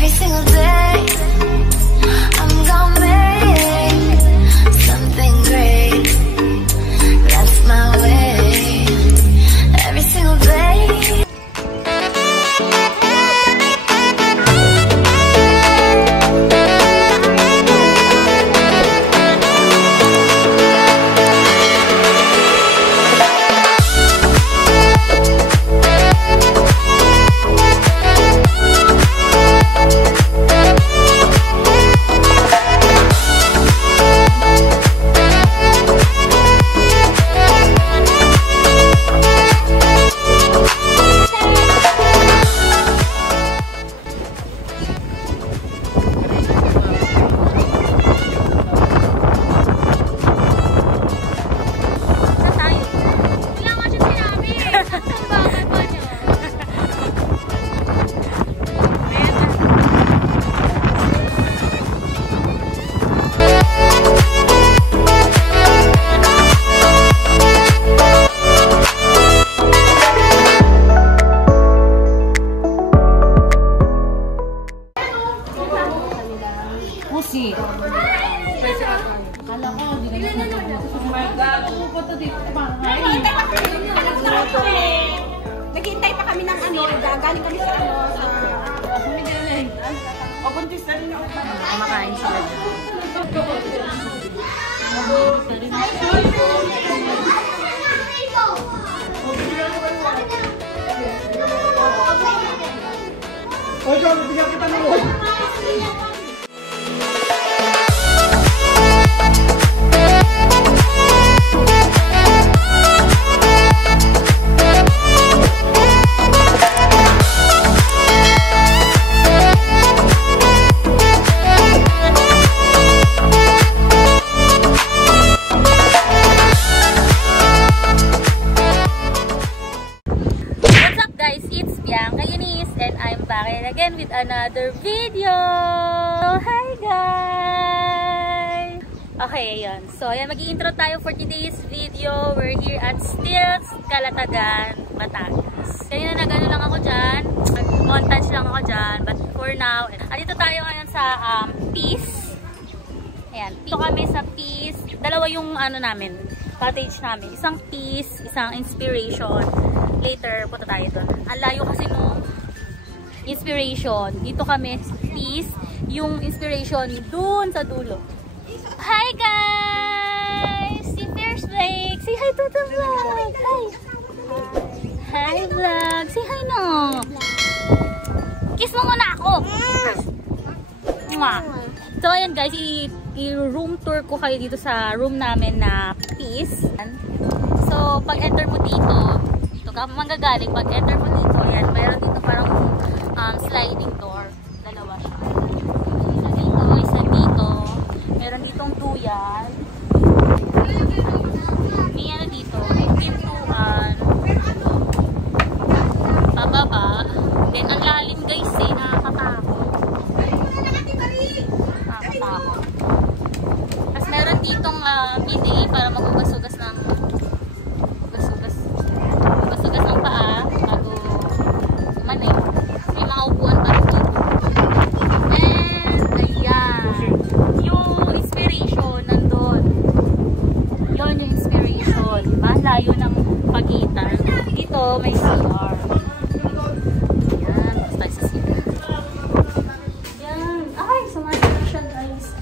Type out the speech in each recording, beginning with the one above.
Every single day I'm gonna make something great. That's my way. Every single day. Pusi. Akala ko, di na oh my God, pupunta dito. Naghihintay pa kami ng ano, galing kami sa ano, sa... O, buntis na rin ako. Kumakain sila dyan. Oy, ikaw, bigyan kita ng ulo. Again with another video. Hi guys. Okay, ayun. So, ayan, mag-i-intro tayo for today's video. We're here at Stilts, Calatagan, Batangas. Kaya na nag-ano lang ako dyan. Nag-montage lang ako dyan. But for now, andito tayo ngayon sa Peace. Ayan, dito kami sa Peace. Dalawa yung ano namin, cottage namin. Isang Peace, isang Inspiration. Later, punta tayo doon. Ang layo kasi nung Inspiration. Dito kami, Peace. Yung Inspiration, dun sa dulo. Hi guys! Si Fierce Blake! Say hi to the vlog! Hi! Hi vlog! Say hi no! Kiss mo muna ako! So ayan guys, i-room tour ko kayo dito sa room namin na Peace. So pag enter mo dito ka manggagaling, pag enter mo dito, yan, mayroon dito parang sliding door. Dalawa siya. Isa dito, isa dito. Meron ditong duyan. May ano dito, may pintuan. Pababa. Then, ang lalim guys eh, nakakatakot. Nakakatakot. Tapos meron ditong bidet para magugas-ugas ng paa bago umanin. May mga upuan pa rin dito. And ayan, yung Inspiration nandun. Yun yung Inspiration, diba? Layo ng pagitan. Dito may CR. Ayan, basta tayo sa CR. Ayan, ay, sumasya siya guys.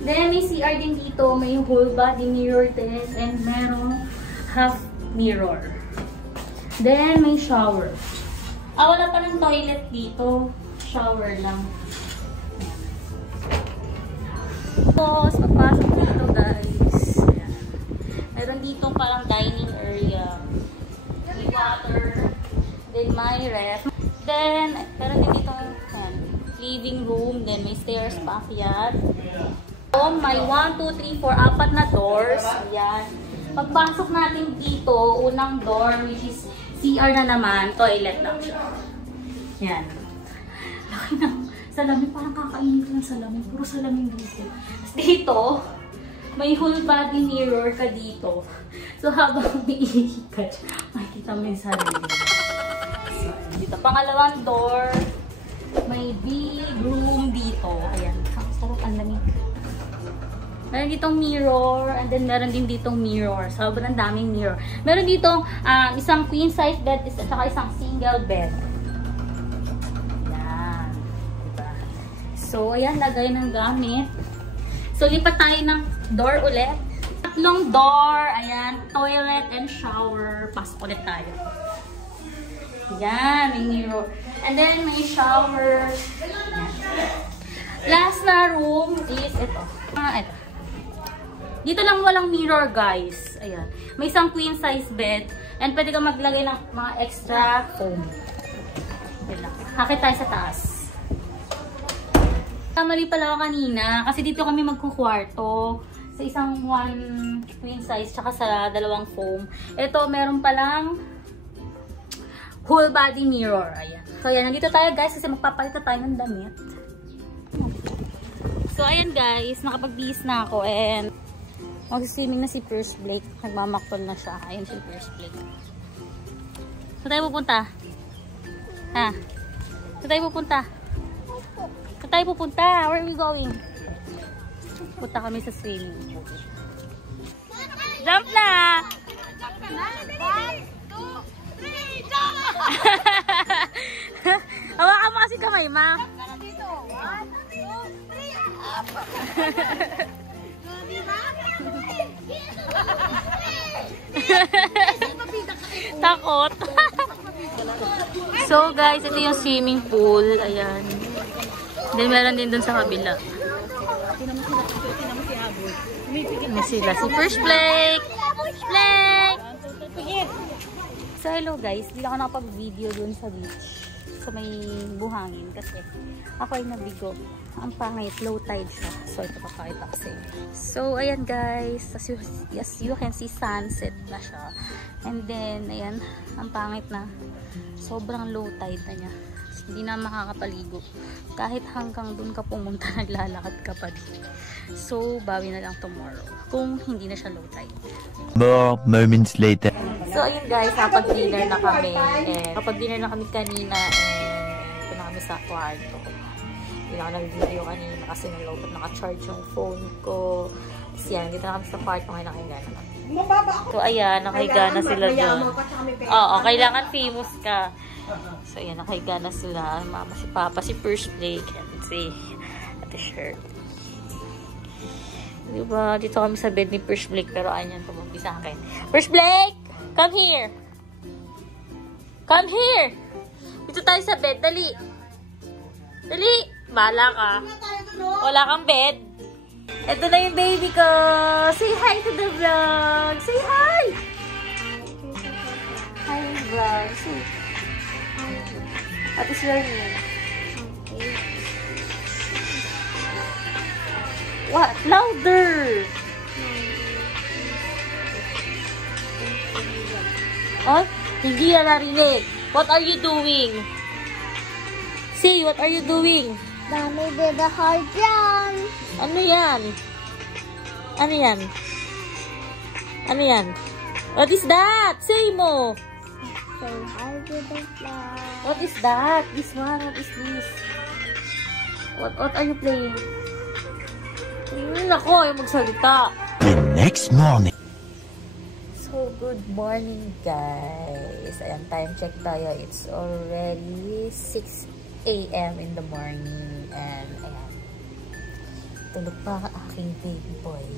Then may CR din dito, may whole body mirror din, and merong half mirror. Then, may shower. Wala pa ng toilet dito. Shower lang. Tapos, pagpasok dito guys. Ayan. Meron dito parang dining area. May water. Then, may ref. Then, meron din dito living room. Then, may stairs pa akyat. May 1, 2, 3, 4, 4 na doors. Ayan. Pagpasok natin dito, unang door, which is CR na naman, toilet lang siya. Yan. Laki na. Salamin, parang kakainit ng salamin. Puro salamin dito. Tapos dito, may whole body mirror ka dito. So, habang umiihi ka, makikita mo yung sarili. So, dito, pangalawang door, may big room. kwarto. Ayan. Ang sarap, ang lamig. Meron ditong mirror, and then meron din ditong mirror. Sobrang daming mirror. Meron ditong isang queen size bed at saka isang single bed. Ayan. Diba? So, ayan, lagay ng gamit. So, lipat tayo ng door ulit. Tatlong door. Ayan, toilet and shower. Pasok ulit tayo. Ayan, may mirror. And then, may shower. Ayan. Last na room is ito. Ito. Dito lang walang mirror, guys. Ayan. May isang queen size bed. And pwede kang maglagay ng mga extra foam. Hakit tayo sa taas. Mali pala ako kanina. Kasi dito kami magkukwarto. Sa isang one queen size. Tsaka sa dalawang foam. Ito, meron palang whole body mirror. Ayan. So, ayan. Nandito tayo, guys. Kasi magpapalit na tayo ng damit. So, ayan, guys. Nakapag-bihis na ako. And mag-swimming na si First Blake. Nagmamaktol na siya. Ayun si First Blake. Saan tayo pupunta? Ha? Saan tayo pupunta? Saan tayo pupunta? Where are we going? Punta kami sa swimming pool. Jump na! Jump ka na! 1, 2, 3, jump! Hawakan mo kasi kamay, ma. Jump ka na dito. 1, 2, 3, up! Takot. So guys, ito yung swimming pool. Ayan. Then meron din dun sa kabila. Ano sila? Si First Blake! Blake! So hello guys, hindi ako nakapag-video dun sa beach. Sa may buhangin kasi ako ay nabigo. Ang pangit, low tide siya. So ito papakita ko sa inyo. So ayan guys, as you can see, sunset na siya. And then ayan, ang pangit na. Sobrang low tide na niya. Hindi na makakapaligo. Kahit hanggang dun ka pumunta, naglalakad ka pa din. So bawi na lang tomorrow. Kung hindi na siya low tide. More moments later. So ayun guys, kapag-dinner na kami. Kapag-dinner na kami kanina, ito na kami sa kwarto. Hindi na ako nag-video kanina kasi naka-charge yung phone ko. Tapos yan, dito na kami sa kwarto ngayon, nakahiga na kami. So ayan, nakahiga na sila dyan. Oo, kailangan famous ka. So ayan, nakahiga na sila. Mama, si Papa, si First Blake, and si Ate Shirt. Diba, dito kami sa bed ni First Blake, pero ayan, tumumpi sa akin. First Blake! Come here! Come here! Dito tayo sa bed. Dali! Dali! Bahala ka. Wala kang bed. Ito na yung baby ko. Say hi to the vlog. Say hi! Hi, vlog. Say hi. What is your name? Okay. What? Louder! Oh, hindi na narinig. What are you doing? Say, what are you doing? Mommy did a hard jump. Ano yan? Ano yan? Ano yan? What is that? Say mo. So I did a fly. What is that? This one. What is this? What are you playing? Nako, yung magsalita. The next morning. So, good morning guys. Ayan, time check tayo. It's already 6 AM in the morning. And, ayan. Tulog pa ang aking baby boy.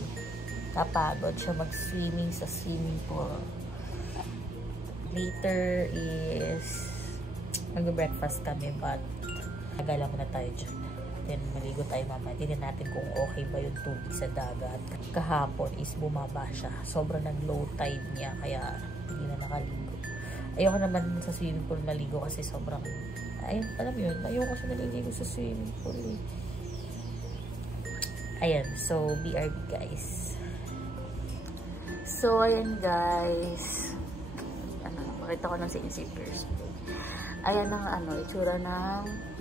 Kapagod siya mag-swimming sa swimming pool. Later is mag-breakfast kami, but nagala muna tayo dyan. Then, maligo tayo mamaya. Tignan natin kung okay ba yung tubig sa dagat. Kahapon is bumaba siya. Sobrang nag-low tide niya, kaya hindi na nakaligo. Ayoko naman sa swimming pool maligo kasi sobrang, ayun, alam yun, ayoko siya naliligo sa swimming pool. Ayan, so, BRB guys. So, ayan guys. Ano, makita ko ng si first. Ayan ang itsura ng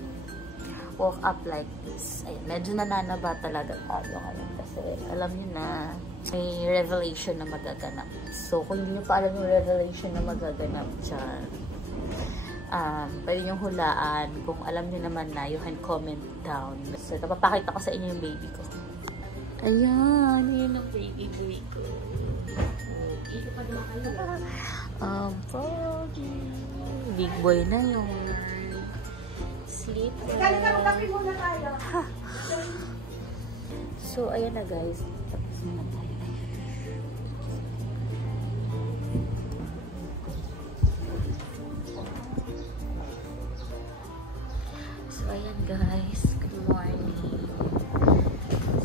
walk up like this. Ayan, medyo nananaba talaga tayo ngayon kasi alam niyo na may revelation na magaganap. So, kung hindi niyo pa alam yung revelation na magaganap dyan, pwede niyong hulaan. Kung alam niyo naman na, you can comment down. So, napapakita ko sa inyo yung baby ko. Ayan, yun ang baby ko. Pogi. Big boy na yun. Sleep. So, ayan na guys. Tapos na tayo. So, ayan guys. Good morning.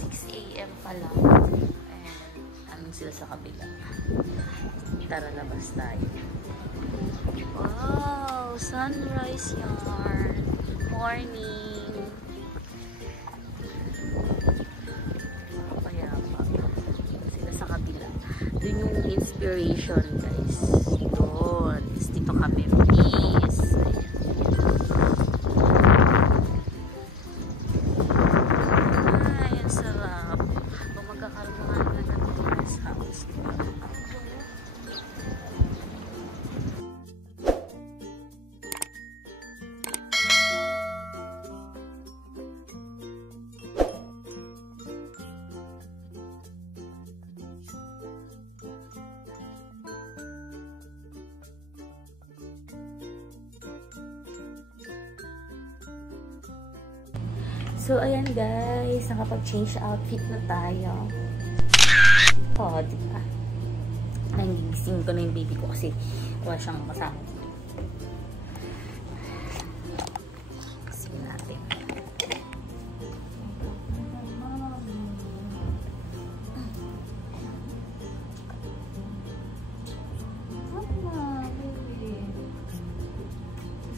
6 AM pa lang. And, anong sila sa kabila. Tara, labas tayo. Wow! Sunrise yarn. Morning. Kaya pa. Sila sa kabila. Doon yung inspiration, guys. Doon. Dito kami. Peace. Ay, ang sarap. Kung magkakaroon nga ng tourist house. So, ayan guys, nakapag-change outfit na tayo. Oh, diba? Nangigising ko na yung baby ko kasi wala siyang kasama. Kasi natin.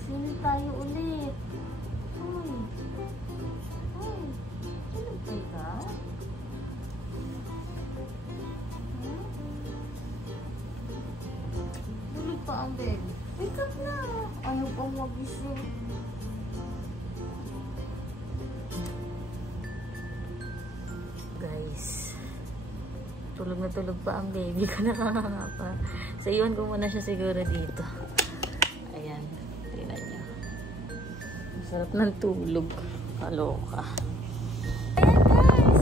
Sino tayo ulit? Ang baby. Wake up na. Ayaw pang magising. Guys, tulog na tulog pa ang baby ko. Nakakapa. So, iwan ko muna siya siguro dito. Ayan. Tingnan niyo. Ang sarap ng tulog. Kaloka. Ayan guys.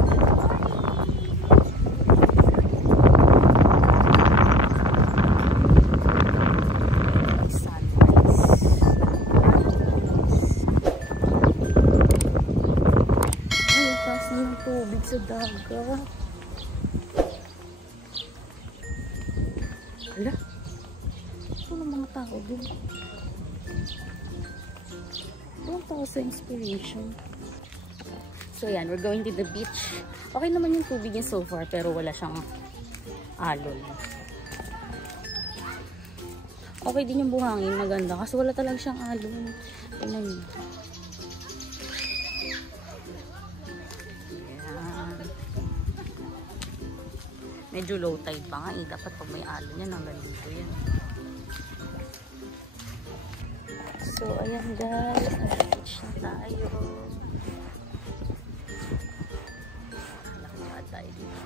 Sa dagat. Hala. Ito ng mga tao din. Walang tao sa inspiration. So yan, we're going to the beach. Okay naman yung tubig niya so far, pero wala siyang alon. Okay din yung buhangin, maganda. Kasi wala talaga siyang alon. Tingnan niyo. Medyo low tide pa nga eh. Dapat pag may alon yan, hanggang dito yan. So, ayan guys. Nag-beach na tayo. Lakad tayo dito.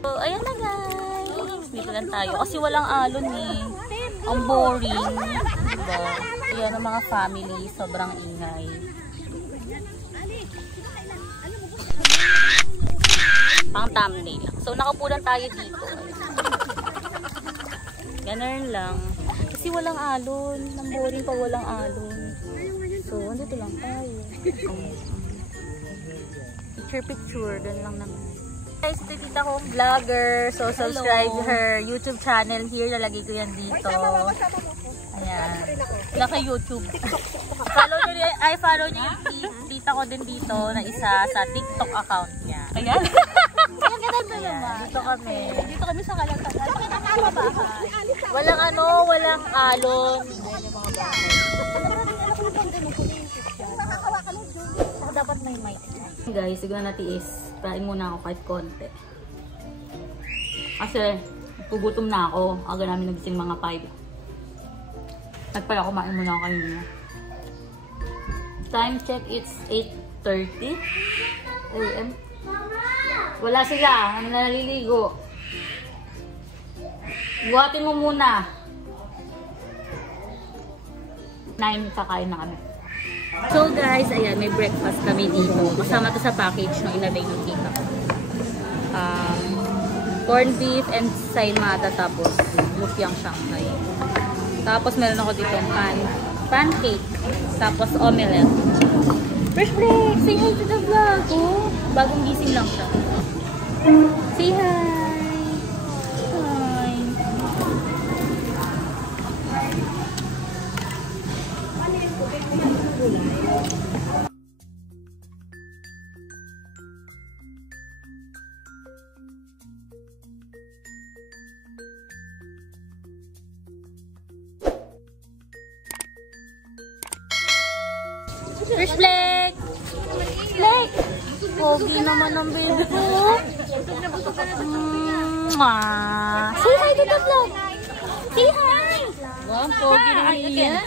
So, ayan na guys. Dito lang tayo. Kasi walang alon eh. Ang boring, diba? Yan ang mga family, sobrang ingay. Pang thumbnail. So, nakapulan tayo dito. Ganun lang. Kasi walang alon. Ang boring pa walang alon. So, andito lang tayo. Picture. Ganun lang naman. Guys, ito tita kong vlogger. So, subscribe her YouTube channel here. Lalagay ko yan dito. Ayan. Wala kay YouTube. Follow nyo yung tita ko din dito na isa sa TikTok account niya. Ayan. Ayan. Dito kami. Dito kami sa Kalatagan. Walang walang alon. Dapat may mic. Guys, siguro natiis. Kain muna ako kahit konti. Kasi, pugutom na ako. Aga namin nagising mga 5. Nagpala kumain muna ako kanina. Time check, it's 8:30 AM. Wala sila. Naliligo. Buhatin mo muna. 9 kakain na kami. So guys, ayan, may breakfast kami dito. Kasama to sa package nung inalay ng tita ko. Corned beef and saimata, tapos lupiang Shanghai. Tapos meron ako dito pancake, tapos omelette. Fresh break! Say hi to the vlog! Oh, bagong gising lang siya. Say hi! Fresh Blake! Blake! Pogi naman ang baby ko. Say hi to the vlog! Say hi! Wow, pogi naman yan.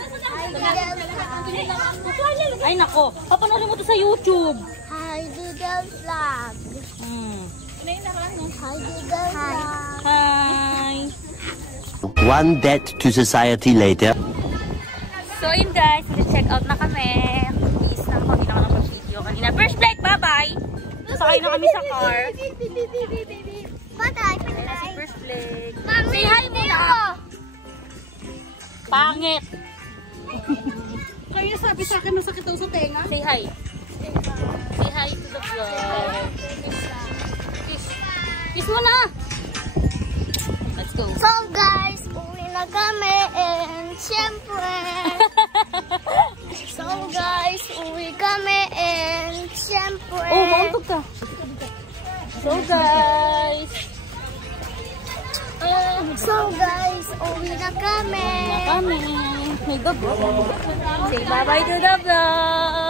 Ay nako, papanorin mo to sa YouTube. Hi to the vlog. Hi to the vlog. Hi! One debt to society later. So yun guys, check out na kami. Peace na ako, hindi na ako nakapag-video kanina. First Blake, bye-bye! Sakay na kami sa car. Bye-bye. Si First Blake. Say hi muna. Pangit! Kaya sabi sa akin masakit daw sa tenga. Say hi. Say hi to the vlog. Kiss. Kiss mo na! Let's go. So guys, uwi na kami and syempre. So guys, uwi kami and syempre. Oh, mauntog ka. So guys. Uwi na kami. May dog. Say bye-bye to the vlog.